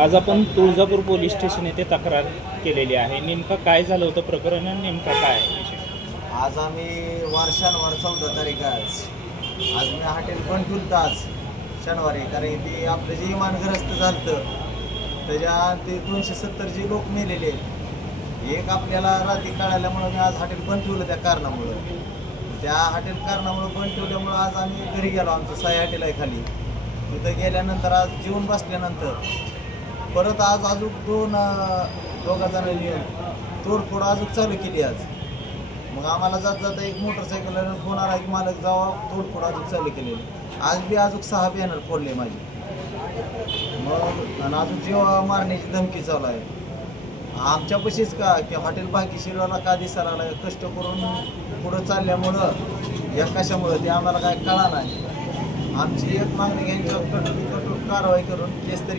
आज आपण Tuljapur police station येथे तक्रार केलेली आहे. नेमकं काय झालं होतं? प्रकरण आणि नेमकं काय आहे? आज आम्ही वर्षांवर चौदा तारीख आज. आज मी हॉटेल पण ठुलतं आज शनिवारी. कारण ते आपलं जे इमानग्रस्त झालं त्याच्या ते दोनशे सत्तर जे लोक मेलेले आहेत एक आपल्याला रात्री कळाल्यामुळं मी आज हॉटेल बंद ठेवलं त्या कारणामुळं. त्या हॉटेल कारणामुळं बंद ठेवल्यामुळं आज आम्ही घरी गेलो आमचं साई हॉटेल आहे खाली. तिथं गेल्यानंतर आज जेवून बसल्यानंतर परत आज अजून दोन दोघा जणांनी तोडफोड अजून चालू केली आज. मग आम्हाला जात जाता एक मोटरसायकल फोन आला की मालक जावा तोडफोड अजून चालू केलेली आज बी अजून सहा बॅनर फोडले माझे. मग आणि अजून जेव्हा मारण्याची धमकी चालू आहे. आमच्यापाशीच का की हॉटेल बाकीशिरवाला का दिसायला लागला कष्ट करून पुढं चालल्यामुळं या कशामुळं ते आम्हाला काय कळा नाही. आमची एक मागणी घ्यायच्या कठोर कठोर कारवाई करून केस तरी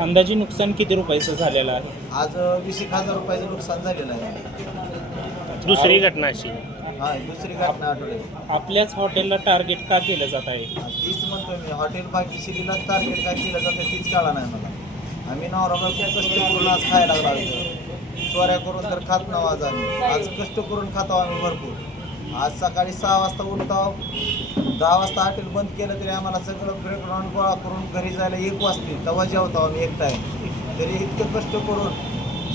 अंदाजे नुकसान किती रुपयाचं झालेलं आहे? आज वीस एक हजार रुपयाचं नुकसान झालेलं आहे. दुसरी घटना अशी. हा दुसरी घटना आठवड्यात आपल्याच हॉटेलला टार्गेट का केलं जात आहे? तीच म्हणतो मी. हॉटेल भाग्यश्रीला टार्गेट काय केलं जातं तीच कळा नाही मला. आम्ही नवरा बायको कष्ट करून आज खायला लागला. चोऱ्या करून तर खात नाव आज आम्ही. आज कष्ट करून खातो आम्ही भरपूर. आज सकाळी सहा वाजता उठतो दहा वाजता हॉटेल बंद केलं तरी आम्हाला सगळं ब्रेकग्राऊंड गोळा करून घरी जायला एक वाजते. तेव्हा जेवतो आम्ही एकटा आहे तरी इतकं कष्ट करून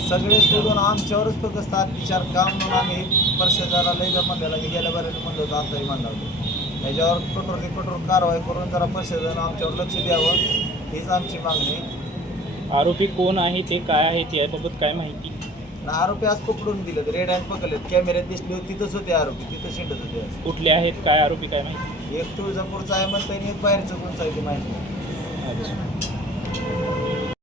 सगळे सोडून आमच्यावरच फक्त अत्याचार काम म्हणून आम्ही परिषदाला लय जर म्हणलेला की गेल्या बऱ्याने म्हणलं होतं आताही म्हणलं होतं. त्याच्यावर कठोर ते कठोर कारवाई करून जरा परिषदेनं आमच्यावर लक्ष द्यावं. हीच आमची मागणी. आरोपी कोण आहे ते काय आहे ते याबाबत काय माहिती? आरोपी आज पकडून दिलेत. रेड हँड पकडलेत. कॅमेऱ्यात दिसले होते तिथंच होते आरोपी. तिथं शिंडत होते आज. कुठले आहेत काय आरोपी काय माहिती? एक तुळजापूरचा आहे म्हणता एक बाहेरचं कोणचं आहे ते माहिती नाही. अच्छा.